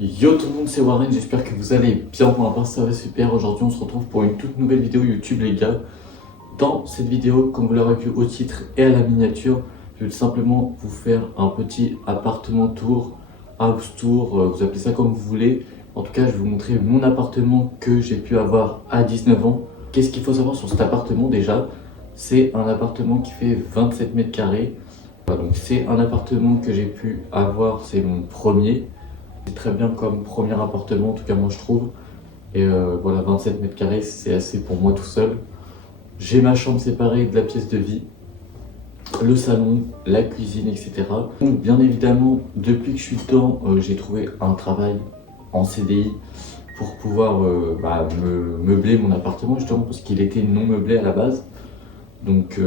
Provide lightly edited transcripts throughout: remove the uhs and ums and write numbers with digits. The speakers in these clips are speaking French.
Yo tout le monde, c'est Warren, j'espère que vous allez bien. Pour ma part ça va super. Aujourd'hui on se retrouve pour une toute nouvelle vidéo YouTube les gars. Dans cette vidéo, comme vous l'aurez vu au titre et à la miniature, je vais tout simplement vous faire un petit appartement tour, house tour, vous appelez ça comme vous voulez. En tout cas je vais vous montrer mon appartement que j'ai pu avoir à 19 ans. Qu'est-ce qu'il faut savoir sur cet appartement déjà? C'est un appartement qui fait 27 mètres carrés. Voilà, donc c'est un appartement que j'ai pu avoir, c'est mon premier. C'est très bien comme premier appartement, en tout cas moi je trouve. Et voilà, 27 mètres carrés, c'est assez pour moi tout seul. J'ai ma chambre séparée de la pièce de vie, le salon, la cuisine, etc. Donc bien évidemment, depuis que je suis dedans, j'ai trouvé un travail en CDI pour pouvoir me meubler mon appartement, justement parce qu'il était non meublé à la base. Donc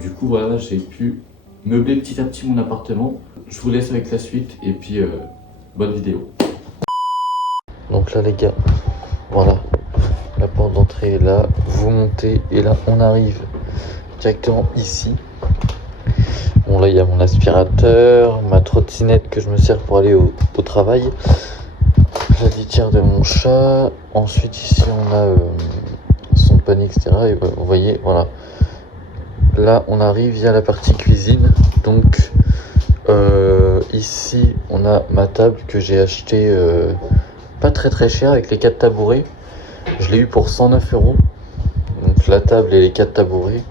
du coup voilà, j'ai pu meubler petit à petit mon appartement. Je vous laisse avec la suite et puis bonne vidéo. Donc là les gars, voilà, la porte d'entrée est là, vous montez et là on arrive directement ici. Bon là il y a mon aspirateur, ma trottinette que je me sers pour aller au travail, la litière de mon chat, ensuite ici on a son panier etc. Et vous voyez, voilà, là on arrive via la partie cuisine. Donc ici on a ma table que j'ai acheté pas très cher avec les 4 tabourets. Je l'ai eu pour 109 €. Donc la table et les 4 tabourets.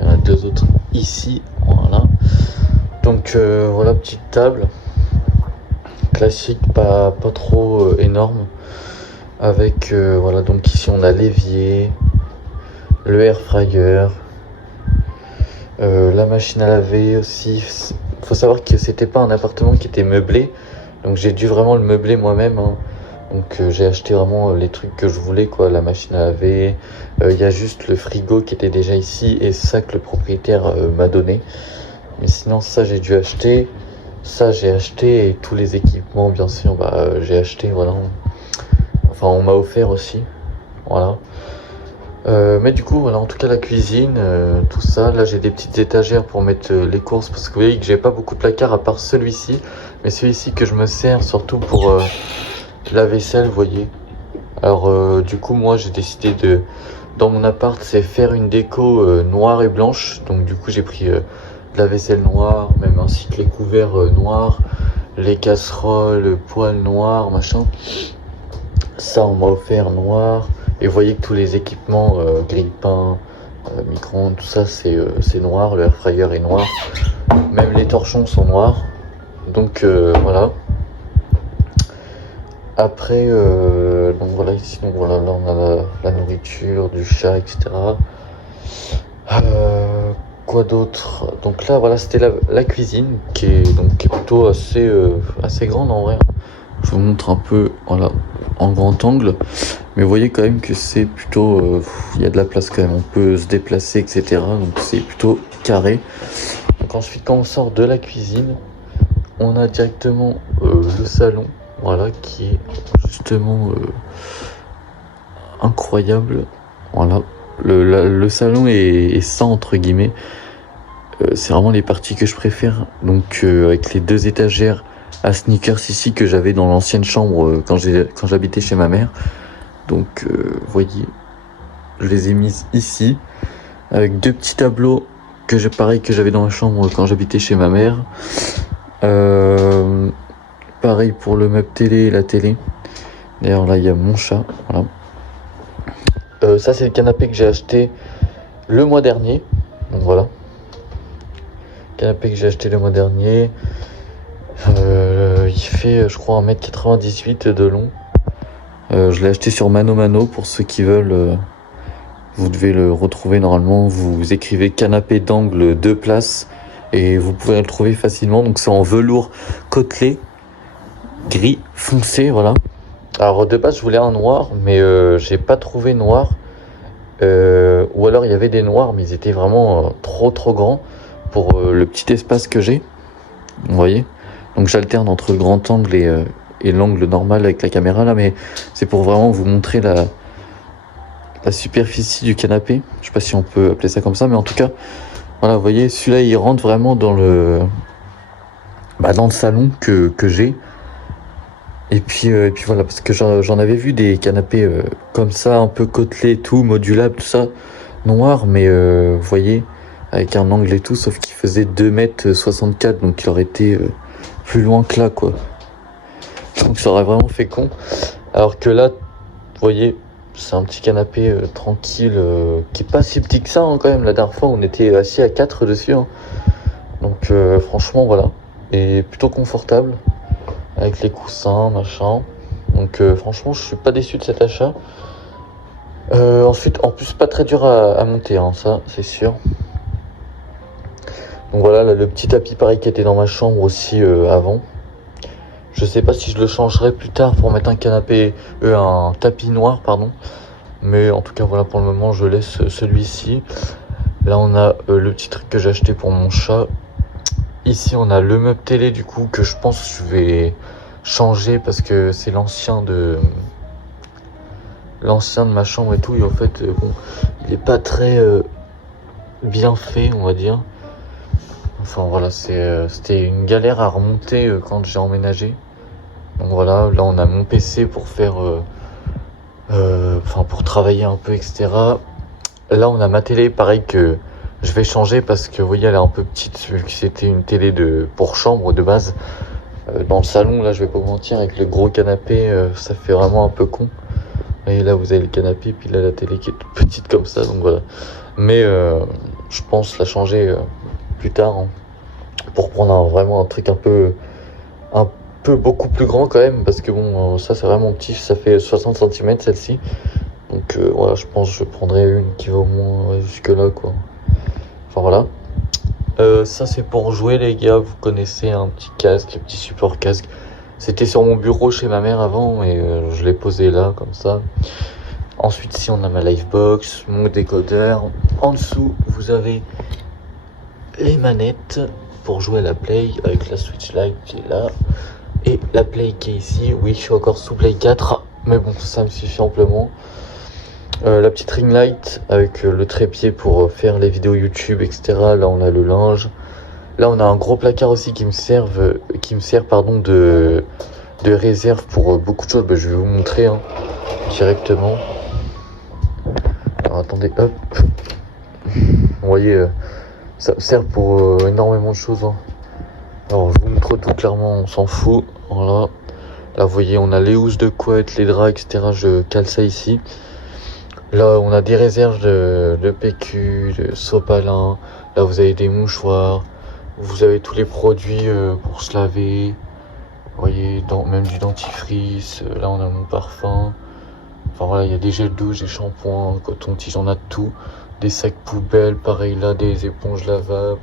Il y en a 2 autres ici. Voilà. Donc voilà, petite table classique, pas trop énorme. Avec voilà, donc ici on a l'évier, le air fryer, la machine à laver aussi. Faut savoir que c'était pas un appartement qui était meublé. Donc j'ai dû vraiment le meubler moi-même, hein. Donc j'ai acheté vraiment les trucs que je voulais, quoi, la machine à laver. Il y a juste le frigo qui était déjà ici et ça que le propriétaire m'a donné. Mais sinon ça j'ai dû acheter. Ça j'ai acheté et tous les équipements bien sûr j'ai acheté, voilà. Enfin on m'a offert aussi. Voilà. Mais du coup voilà, en tout cas la cuisine, tout ça. Là j'ai des petites étagères pour mettre les courses parce que vous voyez que j'ai pas beaucoup de placards à part celui-ci. Mais celui-ci que je me sers surtout pour la vaisselle, vous voyez. Alors du coup moi j'ai décidé de, dans mon appart, c'est faire une déco noire et blanche. Donc du coup j'ai pris de la vaisselle noire, même ainsi que les couverts noirs, les casseroles, poêles noirs, machin. Ça on m'a offert noir. Et vous voyez que tous les équipements, grille-pain, micro-ondes, tout ça c'est noir. Le air fryer est noir. Même les torchons sont noirs. Donc voilà. Après, donc voilà, ici, donc voilà, là on a la nourriture du chat, etc. Quoi d'autre? Donc là, voilà, c'était la cuisine qui est plutôt assez grande en vrai. Je vous montre un peu, voilà, en grand angle. Mais vous voyez quand même que c'est plutôt, il y a de la place quand même, on peut se déplacer, etc. Donc c'est plutôt carré. Donc ensuite, quand on sort de la cuisine, on a directement le salon. Voilà, qui est justement incroyable. Voilà, le salon est ça entre guillemets. C'est vraiment les parties que je préfère. Donc avec les 2 étagères à sneakers ici que j'avais dans l'ancienne chambre quand j'habitais chez ma mère. Donc vous voyez, je les ai mises ici avec 2 petits tableaux pareil que j'avais dans la chambre quand j'habitais chez ma mère. Pareil pour le meuble télé et la télé. D'ailleurs là il y a mon chat. Voilà. Ça c'est le canapé que j'ai acheté le mois dernier. Donc voilà. Canapé que j'ai acheté le mois dernier. Il fait je crois 1m98 de long. Je l'ai acheté sur Mano pour ceux qui veulent. Vous devez le retrouver normalement. Vous écrivez canapé d'angle 2 places et vous pouvez le trouver facilement. Donc c'est en velours côtelé, gris foncé, voilà. Alors de base je voulais un noir, mais j'ai pas trouvé noir. Ou alors il y avait des noirs, mais ils étaient vraiment trop grands pour le petit espace que j'ai. Vous voyez. Donc j'alterne entre le grand angle et l'angle normal avec la caméra là, mais c'est pour vraiment vous montrer la superficie du canapé. Je sais pas si on peut appeler ça comme ça, mais en tout cas, voilà, vous voyez, celui-là il rentre vraiment dans le salon que j'ai. Et puis voilà, parce que j'en avais vu des canapés comme ça, un peu côtelés et tout, modulables, tout ça, noir, mais vous voyez, avec un angle et tout, sauf qu'il faisait 2,64 m, donc il aurait été plus loin que là, quoi. Donc ça aurait vraiment fait con. Alors que là, vous voyez, c'est un petit canapé tranquille, qui est pas si petit que ça, hein, quand même. La dernière fois, on était assis à 4 dessus, hein. Donc franchement, voilà. Et plutôt confortable, avec les coussins, machin. Donc franchement, je suis pas déçu de cet achat. Ensuite, en plus, pas très dur à monter, hein, ça, c'est sûr. Donc voilà, là, le petit tapis pareil qui était dans ma chambre aussi avant. Je sais pas si je le changerai plus tard pour mettre un tapis noir, pardon. Mais en tout cas, voilà, pour le moment, je laisse celui-ci. Là, on a le petit truc que j'ai acheté pour mon chat. Ici, on a le meuble télé, du coup, que je pense que je vais changer parce que c'est l'ancien de ma chambre et tout. Et en fait, bon, il est pas très bien fait, on va dire. Enfin, voilà, c'était une galère à remonter quand j'ai emménagé. Donc voilà, là, on a mon PC pour faire... pour travailler un peu, etc. Là, on a ma télé, pareil, que je vais changer parce que, vous voyez, elle est un peu petite, vu que c'était une télé pour chambre de base. Dans le salon, là, je vais pas vous mentir, avec le gros canapé, ça fait vraiment un peu con. Et là, vous avez le canapé, puis là, la télé qui est toute petite comme ça, donc voilà. Mais je pense la changer plus tard, hein, pour prendre vraiment un truc un peu beaucoup plus grand quand même, parce que bon, ça, c'est vraiment petit, ça fait 60 cm celle-ci. Donc voilà, je pense que je prendrai une qui va au moins jusque là, quoi. Enfin voilà. Ça c'est pour jouer, les gars. Vous connaissez, un petit casque, un petit support casque. C'était sur mon bureau chez ma mère avant et je l'ai posé là comme ça. Ensuite ici on a ma Livebox, mon décodeur. En dessous vous avez les manettes pour jouer à la Play avec la Switch Lite qui est là. Et la Play qui est ici. Oui, je suis encore sous Play 4, mais bon, ça me suffit amplement. La petite ring light avec le trépied pour faire les vidéos YouTube, etc. Là on a le linge. Là on a un gros placard aussi qui me sert de réserve pour beaucoup de choses. Je vais vous montrer, hein, directement. Alors attendez, hop. Vous voyez, ça me sert pour énormément de choses, hein. Alors je vous montre tout clairement, on s'en fout. Voilà. Là vous voyez, on a les housses de couette, les draps, etc. Je cale ça ici. Là, on a des réserves de PQ, de sopalin. Là, vous avez des mouchoirs. Vous avez tous les produits pour se laver. Vous voyez, même du dentifrice. Là, on a mon parfum. Enfin, voilà, il y a des gels douche, des shampoings, coton-tige, on a tout. Des sacs poubelles, pareil là, des éponges lavables.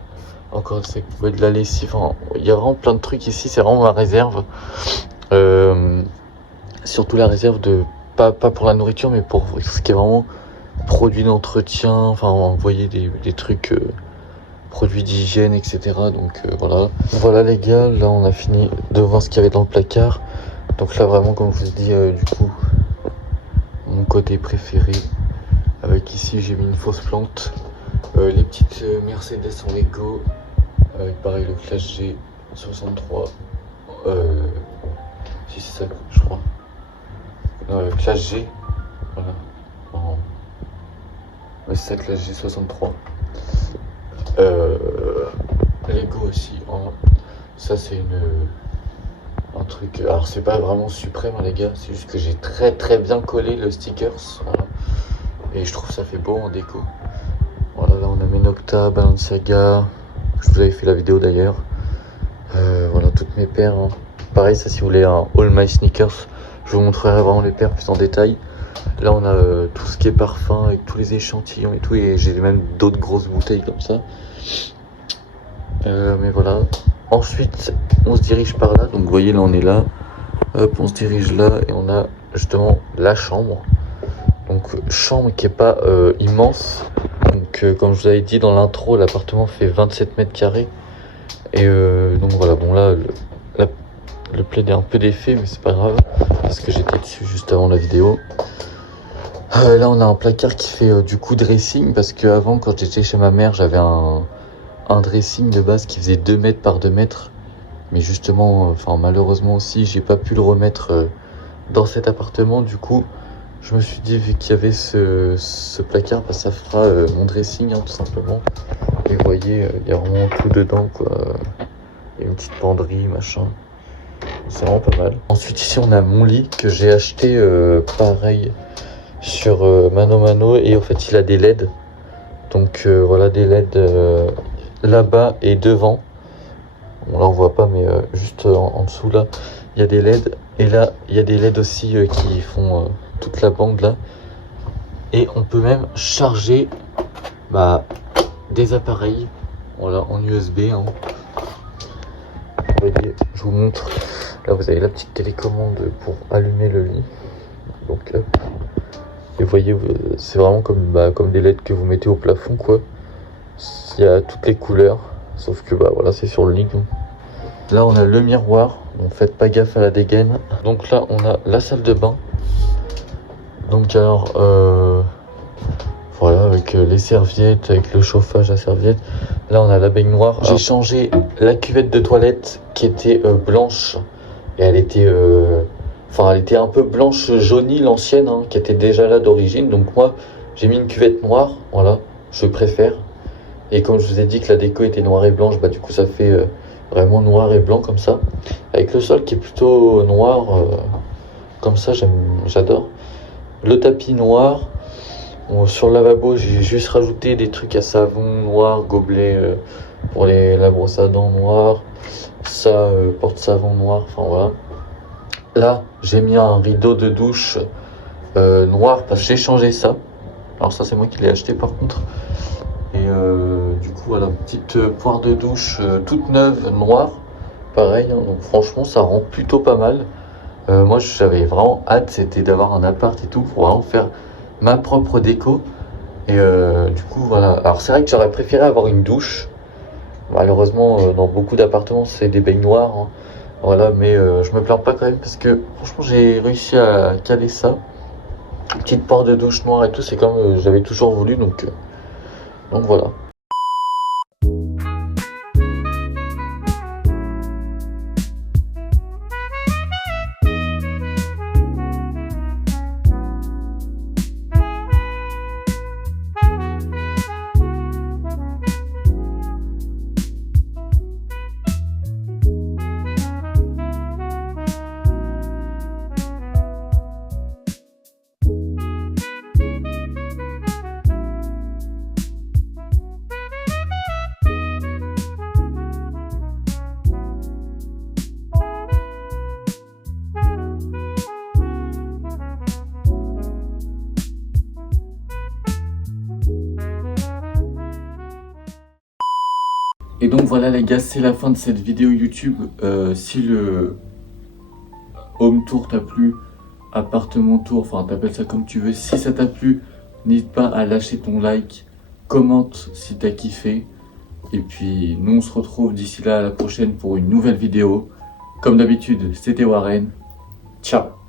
Encore des sacs poubelles, de la lessive. Enfin, il y a vraiment plein de trucs ici. C'est vraiment ma réserve. Surtout la réserve de... Pas pour la nourriture, mais pour ce qui est vraiment produits d'entretien, enfin, vous voyez des trucs, produits d'hygiène, etc. Donc voilà. Voilà les gars, là on a fini de voir ce qu'il y avait dans le placard. Donc là vraiment, comme je vous dis, du coup, mon côté préféré. Avec ici, j'ai mis une fausse plante. Les petites Mercedes en Lego. Avec pareil le Clash G 63. Si c'est ça, je crois. Classe G, voilà. Ouais, c'est ça, Classe G63. Lego aussi. Ça, c'est un truc. Alors, c'est pas vraiment suprême, hein, les gars. C'est juste que j'ai très bien collé le stickers. Voilà. Et je trouve ça fait beau en déco. Voilà, là, on a mes Nocta, Balenciaga. Je vous avais fait la vidéo d'ailleurs. Voilà, toutes mes paires, hein. Pareil, ça, si vous voulez un All My Sneakers, je vous montrerai vraiment les paires plus en détail. Là, on a tout ce qui est parfum avec tous les échantillons et tout. Et j'ai même d'autres grosses bouteilles comme ça. Mais voilà. Ensuite, on se dirige par là. Donc, vous voyez, là, on est là. Hop, on se dirige là. Et on a justement la chambre. Donc, chambre qui est pas immense. Donc, comme je vous avais dit dans l'intro, l'appartement fait 27 mètres carrés. Et donc, voilà. Bon, là, le plaid est un peu défait, mais c'est pas grave. Parce que j'étais dessus juste avant la vidéo. Là, on a un placard qui fait du coup dressing. Parce qu'avant, quand j'étais chez ma mère, j'avais un dressing de base qui faisait 2 mètres par 2 mètres. Mais justement, malheureusement aussi, j'ai pas pu le remettre dans cet appartement. Du coup, je me suis dit, vu qu'il y avait ce placard, bah, ça fera mon dressing, hein, tout simplement. Et vous voyez, il y a vraiment tout dedans, quoi. Il y a une petite penderie, machin. C'est vraiment pas mal. Ensuite, ici, on a mon lit que j'ai acheté pareil sur Mano Mano. Et en fait, il a des LED. Donc voilà, des LED là-bas et devant. Bon, là, on voit pas, mais juste en dessous, là, il y a des LED. Et là, il y a des LED aussi qui font toute la bande, là. Et on peut même charger des appareils. Voilà, en USB. Hein. Vous voyez, je vous montre. Là, vous avez la petite télécommande pour allumer le lit. Donc, hop. Et vous voyez, c'est vraiment comme des LED que vous mettez au plafond, quoi. Il y a toutes les couleurs. Sauf que, voilà, c'est sur le lit. Donc. Là, on a le miroir. Donc, faites pas gaffe à la dégaine. Donc là, on a la salle de bain. Donc, alors, voilà, avec les serviettes, avec le chauffage à serviettes. Là, on a la baignoire. J'ai changé la cuvette de toilette qui était blanche. Et elle était un peu blanche jaunie, l'ancienne, hein, qui était déjà là d'origine. Donc moi, j'ai mis une cuvette noire. Voilà, je préfère. Et comme je vous ai dit que la déco était noire et blanche, du coup, ça fait vraiment noir et blanc comme ça. Avec le sol qui est plutôt noir. Comme ça, j'adore. Le tapis noir. Bon, sur le lavabo, j'ai juste rajouté des trucs à savon noir, gobelet pour la brosse à dents noire, ça, porte-savon noir, enfin voilà. Là, j'ai mis un rideau de douche noir parce que j'ai changé ça. Alors ça, c'est moi qui l'ai acheté par contre. Et du coup, voilà, petite poire de douche toute neuve, noire. Pareil, hein, donc franchement, ça rend plutôt pas mal. Moi, j'avais vraiment hâte, c'était d'avoir un appart et tout pour vraiment faire ma propre déco. Et du coup, voilà. Alors, c'est vrai que j'aurais préféré avoir une douche. Malheureusement, dans beaucoup d'appartements, c'est des baignoires. Hein. Voilà, mais je me plains pas quand même parce que franchement, j'ai réussi à caler ça. Petite porte de douche noire et tout, c'est comme j'avais toujours voulu. Donc voilà. Et donc voilà les gars, c'est la fin de cette vidéo YouTube. Si le home tour t'a plu, appartement tour, enfin t'appelles ça comme tu veux. Si ça t'a plu, n'hésite pas à lâcher ton like, commente si t'as kiffé. Et puis nous on se retrouve d'ici là à la prochaine pour une nouvelle vidéo. Comme d'habitude, c'était Warren. Ciao.